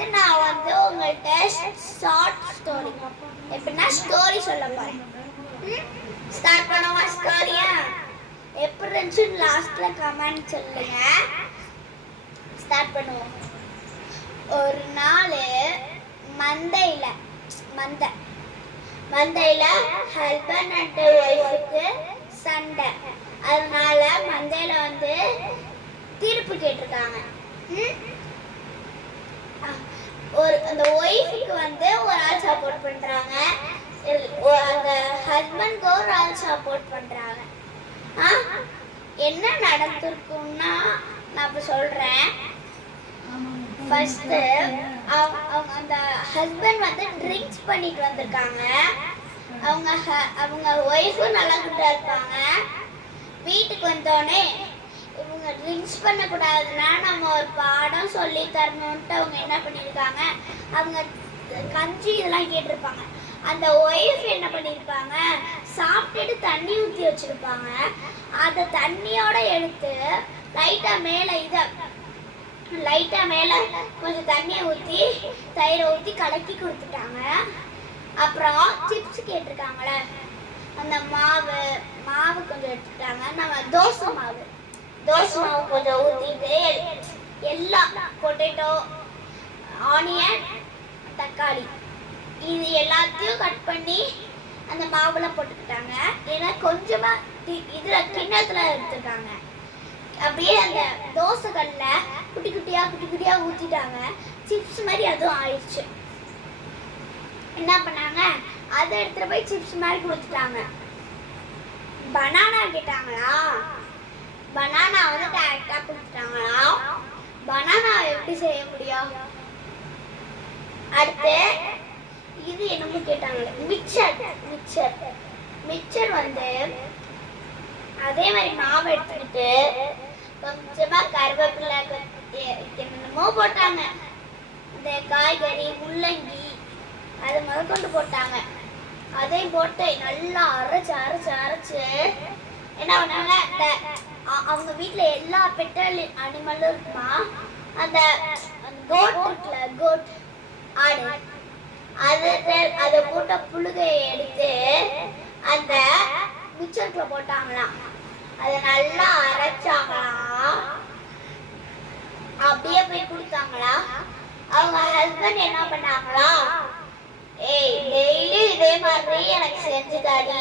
வந்து நான் வந்து உங்கள்கிட்ட ஷார்ட் ஸ்டோரி எப்படின்னா ஸ்டோரி சொல்ல போறேன். ஸ்டார்ட் பண்ணுவா ஸ்டோரியா எப்படி இருந்துச்சுன்னு லாஸ்ட்ல கமெண்ட் சொல்லுங்க. ஸ்டார்ட் பண்ணுவோம். ஒரு நாள் மந்தையில மந்தை. மந்தையில ஹஸ்பண்ட் அண்ட் ஒய்ஃபுக்கு சண்டை. அதனால மந்தையில வந்து தீர்ப்பு கேட்டிருக்காங்க. ம்? ஒரு அந்த ஒய்ஃபுக்கு வந்து ஒரு ஆள் சப்போர்ட் பண்றாங்க. அந்த ஹஸ்பண்ட்க்கு ஒரு ஆள் சப்போர்ட் பண்றாங்க. ஆ? என்ன நடந்திருக்கும்னா நான் இப்ப சொல்றேன். ஃபர்ஸ்ட் அவங்க அந்த ஹஸ்பண்ட் வந்து ட்ரிங்க்ஸ் பண்ணிட்டு வந்திருக்காங்க. அவங்க அவங்க ஒய்ஃபும் நல்லா குட்டா இருப்பாங்க. வீட்டுக்கு வந்தோடனே அவங்க ட்ரிங்க்ஸ் பண்ணக்கூடாதுன்னா நம்ம ஒரு பாடம் சொல்லி தரணுன்ட்டு அவங்க என்ன பண்ணியிருக்காங்க? அவங்க கஞ்சி இதெல்லாம் கேட்டிருப்பாங்க. அந்த ஒய்ஃப் என்ன பண்ணியிருப்பாங்க? சாப்பிட்டுட்டு தண்ணி ஊற்றி வச்சுருப்பாங்க. அந்த தண்ணியோட எடுத்து லைட்டாக மேலே இதை லைட்டாக மேலே கொஞ்சம் தண்ணியை ஊற்றி தயிரை ஊற்றி கலக்கி கொடுத்துட்டாங்க. அப்புறம் சிப்ஸ் கேட்டிருக்காங்களே அந்த மாவு மாவு கொஞ்சம் எடுத்துட்டாங்க நம்ம தோசை மாவு. தோசை மாவு கொஞ்சம் ஊற்றிட்டு எல்லா பொட்டேட்டோ ஆனியன் தக்காளி. இது எல்லாத்தையும் கட் பண்ணி அந்த மாவுல போட்டுக்கிட்டாங்க. ஏன்னா கொஞ்சமா இதுல கிண்ணத்துல எடுத்துட்டாங்க அப்படியே அந்த தோசைகள்ல குட்டி குட்டியா குட்டி குட்டியா ஊத்திட்டாங்க. சிப்ஸ் மாதிரி அதுவும் ஆயிடுச்சு. என்ன பண்ணாங்க? அதை எடுத்துட்டு போய் சிப்ஸ் மாதிரி கொடுத்துட்டாங்க. பனானா கேட்டாங்களா? பனானா வந்து டேரக்டா கொடுத்துட்டாங்களா பனானா எப்படி செய்ய முடியும்? அடுத்து இது என்னமோ கேட்டாங்களே மிக்சர் மிக்சர் மிக்சர் வந்து அதே மாதிரி மாவு எடுத்துக்கிட்டு கொஞ்சமா கருவேப்பிலை என்னென்னமோ போட்டாங்க. இந்த காய்கறி முள்ளங்கி அது முதற்கொண்டு போட்டாங்க. அதையும் போட்டு நல்லா அரைச்சு அரைச்சு அரைச்சு என்ன பண்ணாங்க? அவங்க வீட்ல எல்லா பெட்டல் அனிமலும் இருக்குமா? அந்த கோட் இருக்குல்ல கோட் ஆடு. அது அதை போட்ட புழுகையை எடுத்து அந்த மிக்சருக்குள்ள போட்டாங்களாம். அதை நல்லா அரைச்சாங்களாம். அப்படியே போய் கொடுத்தாங்களா அவங்க ஹஸ்பண்ட் என்ன பண்ணாங்களா ஏய் டெய்லி இதே மாதிரி எனக்கு செஞ்சு தாடி.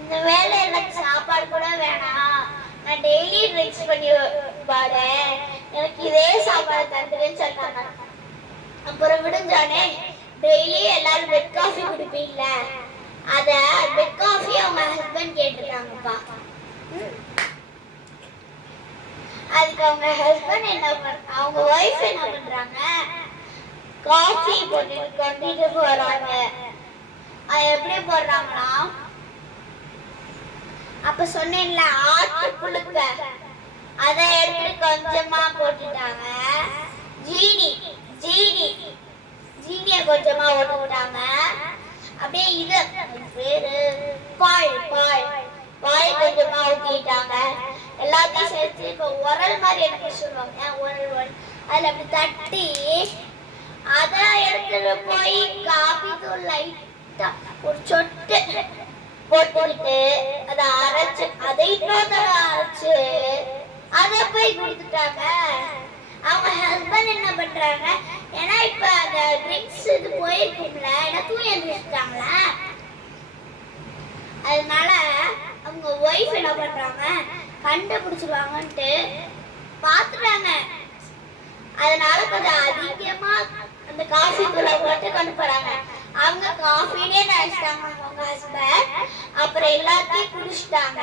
இந்த வேலை எனக்கு சாப்பாடு கூட வேணாம். நான் டெய்லி ட்ரிங்க்ஸ் பண்ணி பாரு எனக்கு இதே சாப்பாடு தந்துருன்னு சொன்னாங்க அப்புறம் விடுஞ்சானே டெய்லி எல்லாரும் பெட் காஃபி குடிப்பீங்கள? அத பெட் காஃபி அவங்க ஹஸ்பண்ட் கேட்டிருக்காங்கப்பா. அதுக்கு அவங்க ஹஸ்பண்ட் என்ன பண் அவங்க ஒய்ஃப் என்ன பண்றாங்க? காஃபி போட்டு கொண்டுட்டு போறாங்க. அது எப்படி போடுறாங்கன்னா அப்ப சொன்னேன்ல ஆட்டு புழுக்க. அதை எடுத்து கொஞ்சமா போட்டுட்டாங்க. ஜீனி ஜீனி. ஜீனிய கொஞ்சமா போட்டுட்டாங்க அப்படியே இது அது பேரு பால் பால் பால் கொஞ்சமா ஊத்திட்டாங்க எல்லாத்தையும் சேர்த்து இப்போ உரல் மாதிரி எனக்கு சொல்லுவாங்க. உரல் உரல். அதுல அப்படி தட்டி அதை எடுத்துட்டு போய் காபி தூள் லைட்டா ஒரு சொட்டு போட்டுக்கிட்டு அதை அரைச்சு அதை இன்னொரு அரைச்சு அதை போய் கொடுத்துட்டாங்க அவங்க ஹஸ்பண்ட் என்ன பண்றாங்க ஏன்னா இப்ப அந்த ட்ரிங்க்ஸ் இது போயிருக்கும்ல ஏன்னா தூங்கி எழுந்திரிச்சிட்டாங்களா அதனால அவங்க ஒய்ஃப் என்ன பண்றாங்க கண்டுபிடிச்சிருவாங்கன்ட்டு பாத்துட்டாங்க. அதனால கொஞ்சம் அதிகமா அந்த காஃபி தூளை போட்டு கொண்டு போறாங்க. அவங்க காஃபினே நினைச்சிட்டாங்க அவங்க ஹஸ்பண்ட் அப்புறம் எல்லாத்தையும் குடிச்சிட்டாங்க.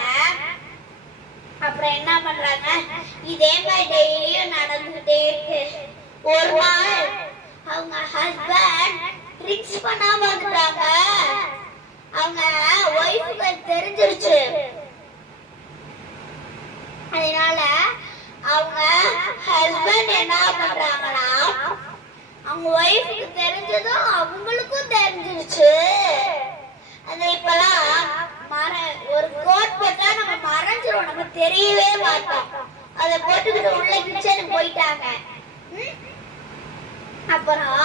அப்புறம் என்ன பண்றாங்க? இதே மாதிரி டெய்லியும் நடந்துகிட்டே இருக்கு. ஒரு நாள் அவங்க ஹஸ்பண்ட் ட்ரிங்க்ஸ் பண்ணாம வந்துட்டாங்க. அவங்க ஒய்ஃபுக்கு தெரிஞ்சிருச்சு. அதனால அவங்க ஹஸ்பண்ட் என்ன பண்றாங்கன்னா அவங்க ஒய்ஃபுக்கு தெரிஞ்சதும் அவங்களுக்கும் தெரிஞ்சிருச்சு. அது இப்பெல்லாம் மர ஒரு கோட் போட்டா நம்ம மறைஞ்சிரும் நம்ம தெரியவே மாட்டோம். அதை போட்டுக்கிட்டு உள்ள கிச்சனுக்கு போயிட்டாங்க. அப்புறம்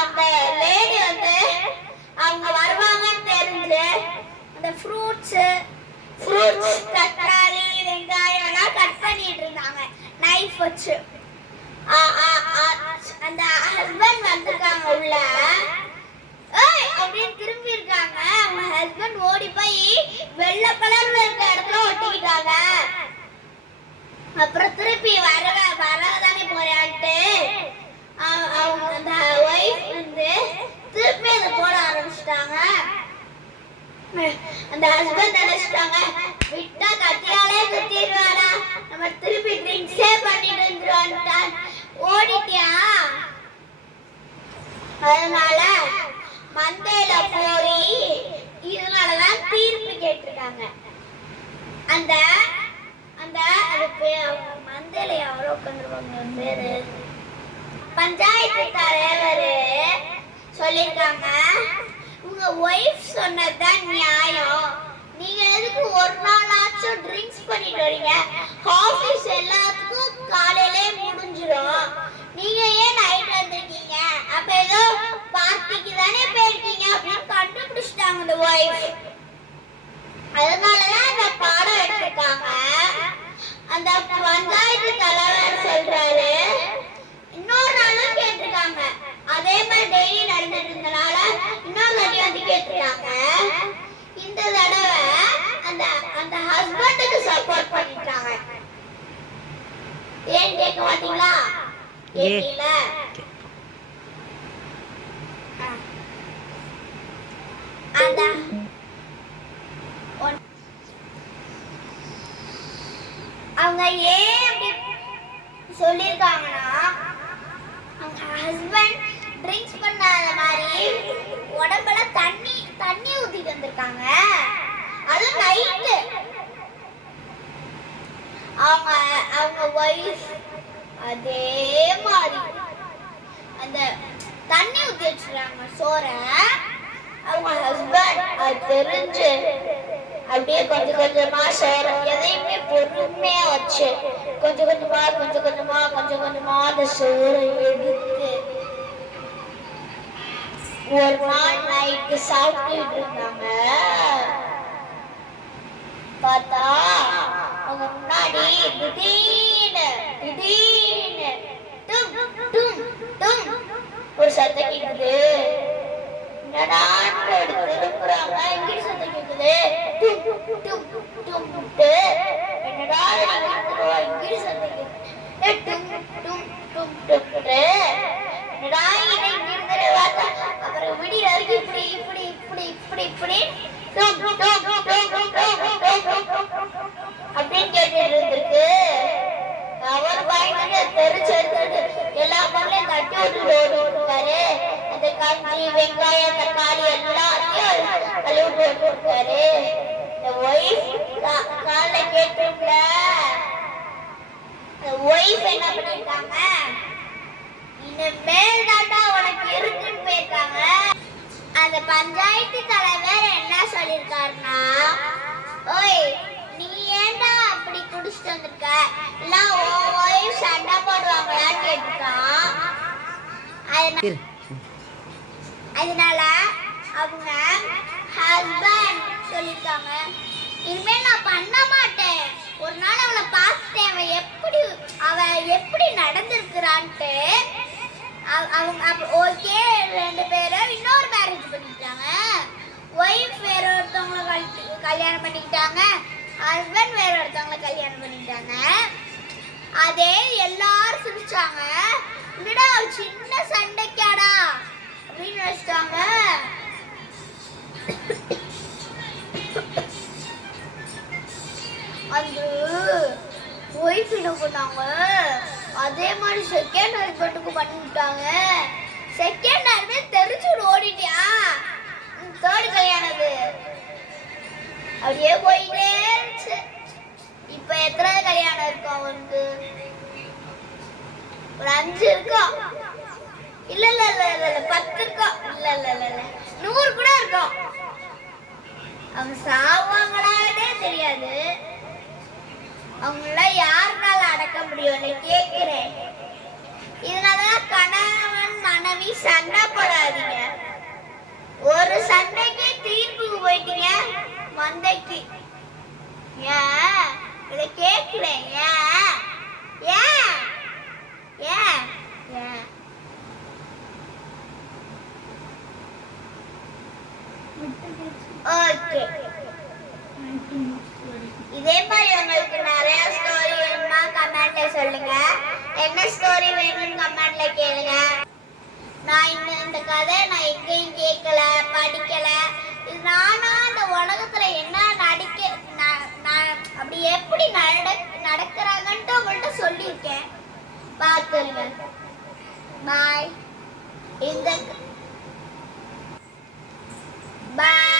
அந்த லேடி வந்து அவங்க வருவாங்கன்னு தெரிஞ்சு அந்த ஃப்ரூட்ஸ் ஃப்ரூட்ஸ் தக்காளி வெங்காயம் எல்லாம் கட் பண்ணிட்டு இருந்தாங்க. நைஃப் வச்சு. ஆ ஆ அந்த ஹஸ்பண்ட் வந்திருக்காங்க உள்ள. ஏய் அப்படின்னு திரும்பி இருக்காங்க. அவங்க ஹஸ்பண்ட் ஓடி போய் வெள்ளை கலர்ல இருக்க இடத்துல ஒட்டிக்கிட்டாங்க. அப்புறம் திருப்பி வர வரதானே போறான்ட்டு. அவ- அவங்க அந்த ஒய்ஃப் வந்து திருப்பி அதை போட ஆரம்பிச்சிட்டாங்க. அந்த ஹஸ்பண்ட் நினைச்சிட்டாங்க? விட்டா கத்தியாலே குத்திடுவாடா நம்ம திருப்பி ட்ரிங்க்ஸே பண்ணிட்டு வந்துருவான்ட்டான். ஓடிட்டியா? அதனால மந்தையில போய் இதனாலதான் தீர்ப்பு கேட்டிருக்காங்க. அந்த அந்த அதுக்கு மந்தையில யாரோ உட்காந்துருவாங்க பேரு? பஞ்சாயத்து தலைவர் சொல்லிருக்காங்க உங்க ஒய்ஃப் சொன்னதுதான் நியாயம். நீங்க எதுக்கு ஒரு நாளாச்சும் ட்ரிங்க்ஸ் பண்ணிட்டு வரீங்க? ஆபீஸ் எல்லாத்துக்கும் காலையிலே முடிஞ்சிடும் நீங்க ஏன் நைட் வந்திருக்கீங்க? அப்ப ஏதோ பார்ட்டிக்கு தானே போயிருக்கீங்க அப்படின்னு கண்டுபிடிச்சிட்டாங்க இந்த ஒய்ஃப் அதனாலதான் அந்த பாடம் எடுத்திருக்காங்க. அந்த பஞ்சாயத்து தலைவர் சொல்றாரு. இன்னொரு நாளும் கேட்டிருக்காங்க. அதே மாதிரி டெய்லி நடந்துட்டு இருந்தனால இன்னொரு வாட்டி வந்து கேட்டிருக்காங்க. இந்த தடவை அந்த அந்த ஹஸ்பண்டுக்கு சப்போர்ட் பண்ணிட்டாங்க ஏன் கேட்க மாட்டீங்களா? ஏ. அவங்க ஏன் அப்படி சொல்லியிருக்காங்கன்னா அவங்க ஹஸ்பண்ட் ட்ரிங்க்ஸ் பண்ணாத மாதிரி உடம்புல தண்ணி தண்ணி ஊத்திட்டு வந்திருக்காங்க அது நைட்டு அவங்க அவங்க ஒய்ஃப் அதே மாதிரி. அந்த தண்ணி ஊத்தி வச்சிருக்காங்க சோற. அவங்க ஹஸ்பண்ட் அது தெரிஞ்சு அப்படியே கொஞ்சம் கொஞ்சமா சோற எதையுமே பொறுமையா வச்சு கொஞ்சம் கொஞ்சமா கொஞ்சம் கொஞ்சமா கொஞ்சம் கொஞ்சமா அந்த சோறை எடுத்து ஒரு நாள் நைட்டு சாப்பிட்டுட்டு இருந்தாங்க. பார்த்தா அவங்க முன்னாடி திடீர் கும்பிட்டு என்னடா இங்கிட்டு சந்தைக்கு டும் டும் டும் டும்ட்டு என்னடா இதை இங்கிருந்து பார்த்தா அப்புறம் விடி அருகே இப்படி இப்படி இப்படி இப்படி இப்படி டும் டும் டும் டும் டும் அப்படின்னு கேட்டுட்டு இருந்திருக்கு அவர் பயந்து தெரிச்செடுத்துட்டு எல்லா பொருளையும் தட்டி விட்டுட்டு ஓடிட்டு இருக்காரு அந்த கஞ்சி வெங்காயம் தக்காளி எல்லாத்தையும் கழுவி போட்டு இருக்காரு ஒய்ஃப் ஒய்ஃப் என்ன பண்ணிருக்காங்க? இனிமேல் தாண்டா உனக்கு இருக்குன்னு போயிருக்காங்க. அந்த பஞ்சாயத்து தலைவர் என்ன சொல்லியிருக்காருன்னா ஓய் நீ ஏன்டா அப்படி குடிச்சிட்டு வந்திருக்க? எல்லாம் உன் ஒய்ஃப் சண்டை போடுவாங்களான்னு கேட்டுருக்கான் அதனால அதனால அவங்க ஹஸ்பண்ட் சொல்லிருக்காங்க. இனிமேல் நான் பண்ண மாட்டேன். ஒரு நாள் அவளை பார்த்துட்டேன். அவன் எப்படி அவ எப்படி நடந்திருக்கிறான்ட்டு அவ- அவங்க ஓகே ரெண்டு பேரும் இன்னொரு மேரேஜ் பண்ணிக்கிட்டாங்க. ஒய்ஃப் வேற ஒருத்தவங்கள கல்யாணம் பண்ணிக்கிட்டாங்க. ஹஸ்பண்ட் வேற ஒருத்தவங்கள கல்யாணம் பண்ணிக்கிட்டாங்க. அதே எல்லாரும் சிரிச்சாங்க. என்னடா சின்ன சண்டைக்காடா? அப்படின்னு வச்சுட்டாங்க அந்த ஒய்ஃப் என்ன பண்ணாங்க. அதே மாதிரி செகண்ட் ஹஸ்பண்டுக்கு பண்ணிவிட்டாங்க செகண்ட் ஹஸ்பண்ட் தெரிஞ்சு ஓடிட்டியா? தேர்ட் கல்யாணம் அது அப்படியே போயிட்டே இருந்துச்சு. இப்ப எத்தனை கல்யாணம் இருக்கும் அவனுக்கு? ஒரு அஞ்சு இருக்கும் இல்ல இல்ல இல்ல இல்ல இல்ல பத்து இருக்கும் இல்ல இல்ல இல்ல இல்ல. நூறு கூட இருக்கும் அவன் சாவாங்களானே தெரியாது. அவங்கள யாருனால அடக்க முடியும்னு கேக்குறேன் இதனாலதான் கணவன் மனைவி சண்டை போடாதீங்க ஒரு சண்டைக்கு தீர்ப்புக்கு போயிட்டீங்க மந்தைக்கு. ஏன்? இதை கேட்கிறேன். ஏன்? ஏன்? ஏன்? ஏன்? ஓகே இதே மாதிரி உங்களுக்கு நிறைய ஸ்டோரி வேணுமா கமெண்ட்ல சொல்லுங்க. என்ன ஸ்டோரி வேணும்னு கமெண்ட்ல கேளுங்க. நான் இந்த இந்த கதை நான் எங்கேயும் கேட்கல படிக்கல. இது நானா இந்த உலகத்துல என்ன நடிக்க நான் அப்படி எப்படி நட நடக்கிறாங்கன்ட்டு உங்கள்கிட்ட சொல்லியிருக்கேன். பார்த்துருங்க பாய் இந்த பாய்